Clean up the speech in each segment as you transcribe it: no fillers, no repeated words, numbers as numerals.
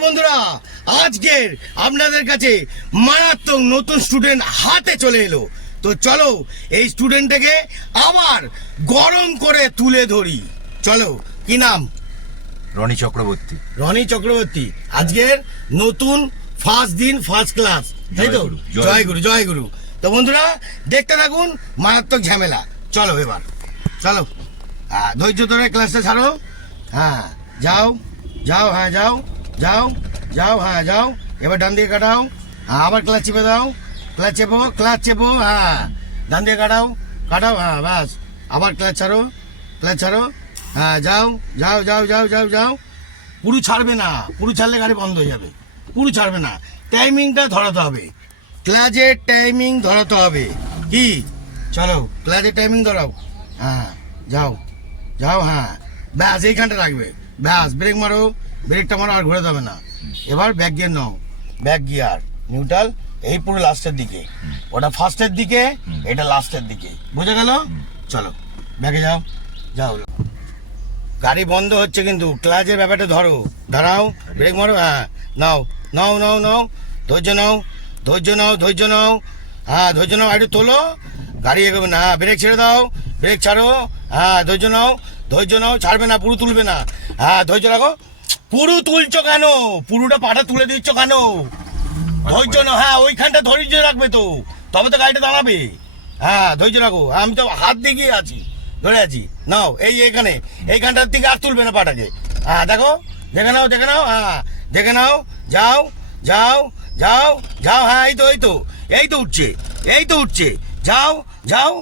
বন্ধুরা, আজকের আপনাদের কাছে মারাত্মক নতুন স্টুডেন্ট হাতে চলে এলো। তো চলো এই স্টুডেন্টটাকে আবার গরম করে তুলে ধরি। চলো, কি নাম? রনি চক্রবর্তী। রনি চক্রবর্তী, আজকের নতুন ফার্স্ট দিন, ফার্স্ট ক্লাস, তাই তো? জয় গুরু, জয় গুরু। তো বন্ধুরা দেখতে থাকুন মারাত্মক ঝামেলা। চলো এবার চলো, ধৈর্য ধরে ক্লাসটা ছাড়ো। হ্যাঁ যাও যাও, হ্যাঁ যাও যাও যাও, হ্যাঁ যাও। এবার ডান দিকে কাটাও, হ্যাঁ আবার ক্লাচ চেপে দাও, ক্লাচ চেপো, হ্যাঁ ডান দিকে কাটাও কাটাও, হ্যাঁ ব্যাস। আবার ক্লাচ ছাড়ো, ক্লাচ ছাড়ো, হ্যাঁ যাও যাও যাও যাও যাও যাও। পুরো ছাড়বে না, পুরো ছাড়লে গাড়ি বন্ধ হয়ে যাবে। পুরো ছাড়বে না, টাইমিংটা ধরাতে হবে, ক্লাচের টাইমিং ধরাতে হবে। কি? চলো ক্লাচের টাইমিং ধরাও, হ্যাঁ যাও যাও, হ্যাঁ ব্যাস এইখানটা রাখবে, ব্যাস। ব্রেক মারো, ব্রেকটা মারো, আর ঘুরে যাবে না। এবার ব্যাক গিয়ার নাও, ব্যাক গিয়ার নিউট্রাল, এই পুরো লাস্টের দিকে, ওটা ফার্স্টের দিকে, এটা লাস্টের দিকে, বুঝে গেল? চলো ব্যাকে যাও যাও। গাড়ি বন্ধ হচ্ছে কিন্তু ক্লাচের ব্যাপারটা ধরো, দাঁড়াও, ব্রেক মারো, হ্যাঁ নাও নাও নাও নাও, ধৈর্য নাও ধৈর্য নাও ধৈর্য নাও, হ্যাঁ ধৈর্য নাও, একটু তোলো, গাড়ি এগোবে না। হ্যাঁ ব্রেক ছেড়ে দাও, ব্রেক ছাড়ো, হ্যাঁ ধৈর্য নাও ধৈর্য নাও, ছাড়বে না, পুরো তুলবে না, হ্যাঁ ধৈর্য রাখো। পুরো তুলছো কেন? পুরোটা পাটা তুলে দিচ্ছ কেন? ধৈর্য নাও, হ্যাঁ ওইখানটা ধৈর্য রাখবে তো, তবে তো গাড়িটা দাঁড়াবে। হ্যাঁ ধৈর্য রাখো, আমি তো হাত দিয়ে আছি, ধরে আছি। নাও এই এইখানে, এইখানটার দিকে আর তুলবে না পাটাকে। হ্যাঁ দেখো, দেখে নাও দেখে নাও, হ্যাঁ দেখে নাও, যাও যাও যাও যাও, হ্যাঁ এই তো এই তো এই তো উঠছে, এই তো উঠছে, যাও যাও।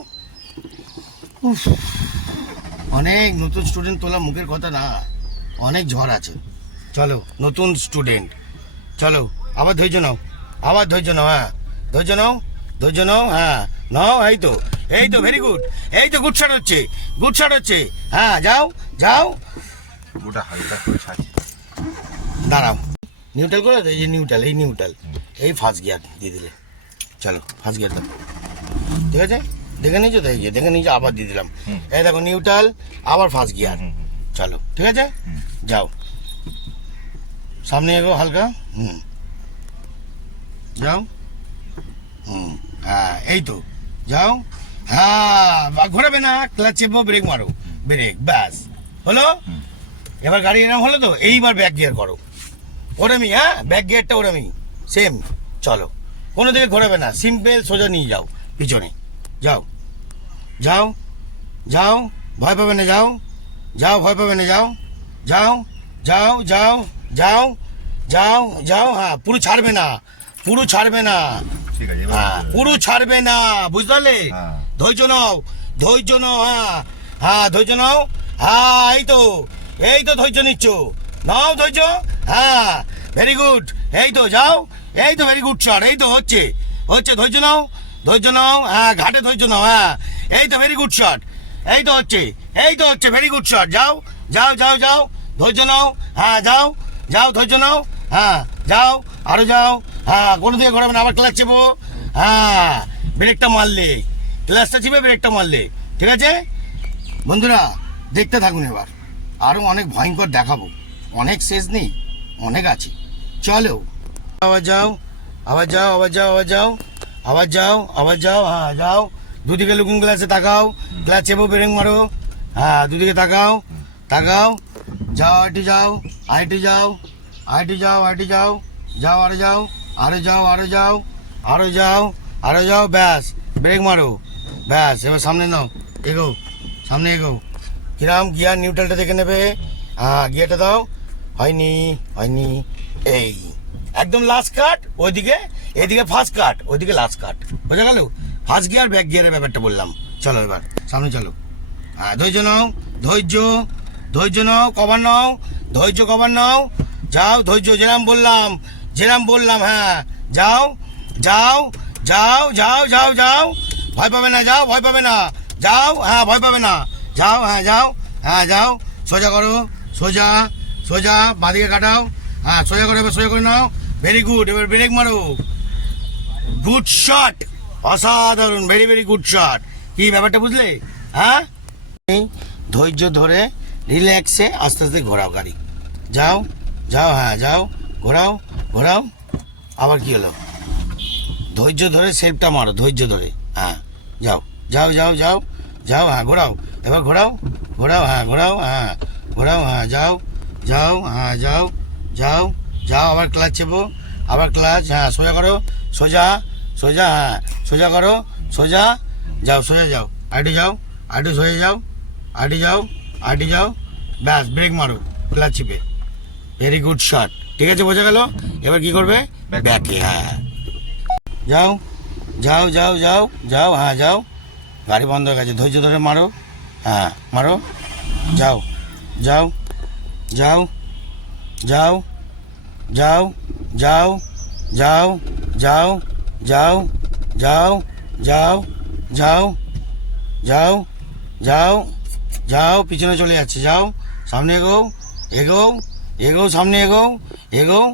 উফ, অনেক নতুন স্টুডেন্ট তোলা মুখের কথা না, অনেক ঝড় আছে। চলো নতুন স্টুডেন্ট, চলো আবার ধৈর্য নাও, আবার ধৈর্য নাও, হ্যাঁ ধৈর্য নাও ধৈর্য নাও, হ্যাঁ নাও, এই তো এই তো, ভেরি গুড, এই তো গুড শট হচ্ছে, গুড শট হচ্ছে, হ্যাঁ যাও যাও। ওটা হালকা করে ছাড়ছি। দাঁড়াও, নিউট্রাল করে এই যে নিউট্রাল, এই নিউট্রাল, এই ফার্স্ট গিয়ার দিয়ে দিলে। চলো ফার্স্ট গিয়ার দাও, ঠিক আছে? দেখে নিয়েছো তো, এই যে দেখে নিয়েছো, আবার দিয়ে দিলাম। এই দেখো নিউট্রাল, আবার ফার্স্ট গিয়ার। চলো ঠিক আছে, যাও সামনে এগো হালকা, যাও, হ্যাঁ এই তো যাও, হ্যাঁ ঘোরাবে না, ক্লাচ চেপো, ব্রেক মারো, ব্রেক, ব্যাস হলো। এবার গাড়ি এরকম হলো তো, এইবার ব্যাক গিয়ার করো, ওরমি, হ্যাঁ ব্যাক গিয়ারটা ওরমি সেম। চলো কোনো দিকে ঘোরাবে না, সিম্পল সোজা নিয়ে যাও পিছনে, যাও যাও যাও, ভয় পাবে না, যাও যাও, ভয় পাবে না, যাও যাও যাও যাও যাও যাও যাও, হ্যাঁ পুরো ছাড়বে না, পুরো ছাড়বে না, ঠিক আছে, হ্যাঁ পুরো ছাড়বে না, বুঝতে পারলে? ধৈর্য নাও ধৈর্য নাও, হ্যাঁ হ্যাঁ ধৈর্য নাও, হ্যাঁ এই তো ধৈর্য নিচ্ছ, নাও ধৈর্য, হ্যাঁ ভেরি গুড, এই তো যাও, এই তো ভেরি গুড শট, এই তো হচ্ছে হচ্ছে, ধৈর্য নাও, হ্যাঁ ঘাটে ধৈর্য নাও, হ্যাঁ এই তো ভেরি গুড শট, এই তো হচ্ছে, এই তো হচ্ছে, ভেরি গুড শট, যাও যাও যাও যাও, ধৈর্য নাও, হ্যাঁ যাও যাও ধৈর্য নাও, হ্যাঁ যাও আরো যাও, হ্যাঁ কোনো দিকে ঘোরাবে না, আবার ক্লাচ চেপো, হ্যাঁ ব্রেকটা মারলে, ক্লাচটা চিপে ব্রেকটা মারলে, ঠিক আছে? বন্ধুরা দেখতে থাকুন, এবার আরো অনেক ভয়ঙ্কর দেখাবো, অনেক শেষ নেই, অনেক আছে। চলো আবার যাও, আবার যাও, আবার যাও, আবার যাও, আবার যাও, আবার যাও, হ্যাঁ যাও, দুদিকে লুকিং গ্লাসে তাকাও, ক্লাচ চেপো, ব্রেক মারো, হ্যাঁ দুদিকে তাকাও তাকাও, যাও আইটি যাও, আইটি যাও, আইটি যাও, আইটি যাও, যাও আরো যাও, আরো যাও, আরো যাও, আরো যাও, আরো যাও, ব্যাস ব্রেক মারো, ব্যাস। এবার সামনে নাও, এগো সামনে এগো, কিরাম গিয়ার নিউট্রালটা দেখে নেবে, হ্যাঁ গিয়ারটা দাও, হয়নি হয়নি, এই একদম লাস্ট কাট, ওইদিকে এদিকে ফার্স্ট কাট, ওইদিকে লাস্ট কাট, বোঝা গেল? ফার্স্ট গিয়ার ব্যাক গিয়ারের ব্যাপারটা বললাম। চলো এবার সামনে চলো, হ্যাঁ ধৈর্য নাও ধৈর্য, ধৈর্য নাও, কভার নাও, ধৈর্য কভার নাও, যাও ধৈর্য, যেরাম বললাম, হ্যাঁ যাও যাও যাও যাও যাও যাও, ভয় পাবে না, যাও ভয় পাবে না, যাও, হ্যাঁ ভয় পাবে না, যাও, হ্যাঁ যাও, হ্যাঁ যাও, সোজা করো, সোজা সোজা, বাঁদিকে কাটাও, হ্যাঁ সোজা করে, এবার সোজা করে নাও, ভেরি গুড। এবার ব্রেক মারো, গুড শট, অসাধারণ, ভেরি ভেরি গুড শট। কি ব্যাপারটা বুঝলে? হ্যাঁ ধৈর্য ধরে রিল্যাক্সে আস্তে আস্তে ঘোরাও গাড়ি, যাও যাও, হ্যাঁ যাও ঘোরাও ঘোরাও, আবার কি হলো? ধৈর্য ধরে সেলফটা মারো, ধৈর্য ধরে। হ্যাঁ, যাও যাও যাও যাও যাও, হ্যাঁ ঘোরাও, এবার ঘোরাও ঘোরাও, হ্যাঁ ঘোরাও, হ্যাঁ ঘোরাও, হ্যাঁ যাও যাও, হ্যাঁ যাও যাও যাও, আবার ক্লাচ চেপো, আবার ক্লাচ, হ্যাঁ সোজা করো, সোজা সোজা, হ্যাঁ সোজা করো, সোজা যাও, সোজা যাও, আইডি যাও, আইডি সোজা যাও, আইডি যাও, আইডি যাও, ব্যাস ব্রেক মারো ক্লাচ চিপে। ভেরি গুড শট, ঠিক আছে, বোঝা গেল। এবার কি করবে? ব্যাকে, হ্যাঁ যাও যাও যাও যাও যাও, হ্যাঁ যাও, গাড়ি বন্ধ হয়ে গেছে, ধৈর্য ধরে মারো, হ্যাঁ মারো, যাও যাও যাও যাও যাও যাও যাও যাও যাও যাও যাও যাও যাও যাও যাও, পিছনে চলে যাচ্ছে, যাও সামনে এগোও, এগোও এগোও, সামনে এগোও এগোও।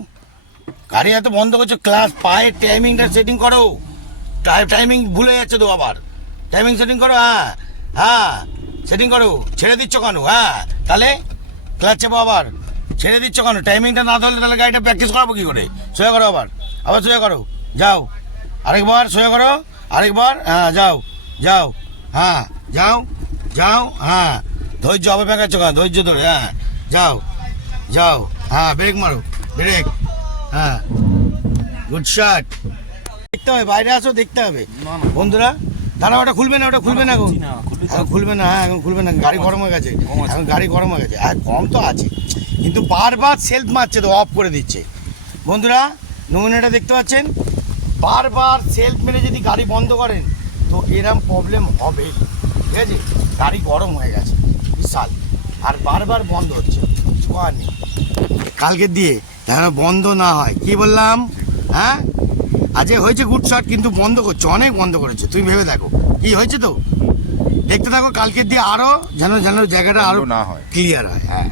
গাড়ি এত বন্ধ করছো, ক্লাস পায়ের টাইমিংটা সেটিং করো, টাইমিং ভুলে যাচ্ছে তো আবার, টাইমিং সেটিং করো, হ্যাঁ হ্যাঁ সেটিং করো, ছেড়ে দিচ্ছ কেন? হ্যাঁ তাহলে ক্লাচ চাপো, আবার ছেড়ে দিচ্ছ কেন? টাইমিংটা না ধরলে তাহলে গাড়িটা প্র্যাকটিস করাবো কী করে? সোজা করো, আবার আবার সোজা করো, যাও আরেকবার সোজা করো, আরেকবার, হ্যাঁ যাও যাও, হ্যাঁ যাও যাও, হ্যাঁ ধৈর্য, আবার ব্যাকাচ্ছ কেন? ধৈর্য ধরে, হ্যাঁ যাও যাও, হ্যাঁ ব্রেক মারো, ব্রেক, হ্যাঁ গুড শট। দেখতে হবে, বাইরে আসো, দেখতে হবে বন্ধুরা। দাঁড়া, ওটা খুলবে না, ওটা খুলবে না এখন, এখন খুলবে না, হ্যাঁ এখন খুলবে না, গাড়ি গরম হয়ে গেছে, এখন গাড়ি গরম হয়ে গেছে, আর কম তো আছে, কিন্তু বারবার সেলফ মারছে তো, অফ করে দিচ্ছে বন্ধুরা। নমুনাটা দেখতে পাচ্ছেন, বারবার সেলফ মেরে যদি গাড়ি বন্ধ করেন তো এরম প্রবলেম হবে, ঠিক আছে? গাড়ি গরম হয়ে গেছে বিশাল, আর বারবার বন্ধ হচ্ছে, কিছু করার নেই। কালকের দিয়ে যেন বন্ধ না হয়, কি বললাম? হ্যাঁ আজকে হয়েছে গুড শট, কিন্তু বন্ধ করছে, অনেক বন্ধ করেছে, তুমি ভেবে দেখো কি হয়েছে। তো দেখতে থাকো, কালকের দিয়ে আরো যেন যেন জায়গাটা আরো না হয়, ক্লিয়ার হয়। হ্যাঁ।